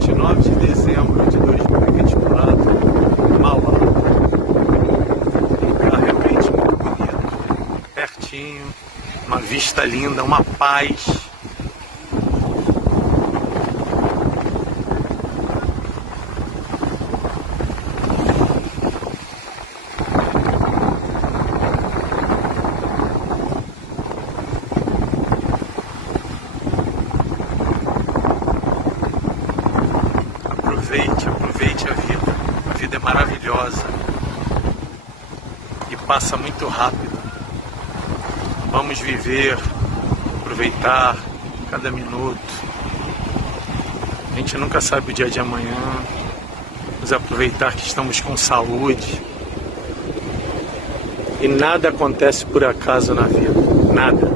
29 de dezembro de 2024, Mauá. Um lugar realmente muito bonito, pertinho, uma vista linda, uma paz. Aproveite a vida. A vida é maravilhosa e passa muito rápido. Vamos viver, aproveitar cada minuto. A gente nunca sabe o dia de amanhã. Vamos aproveitar que estamos com saúde. E nada acontece por acaso na vida. Nada.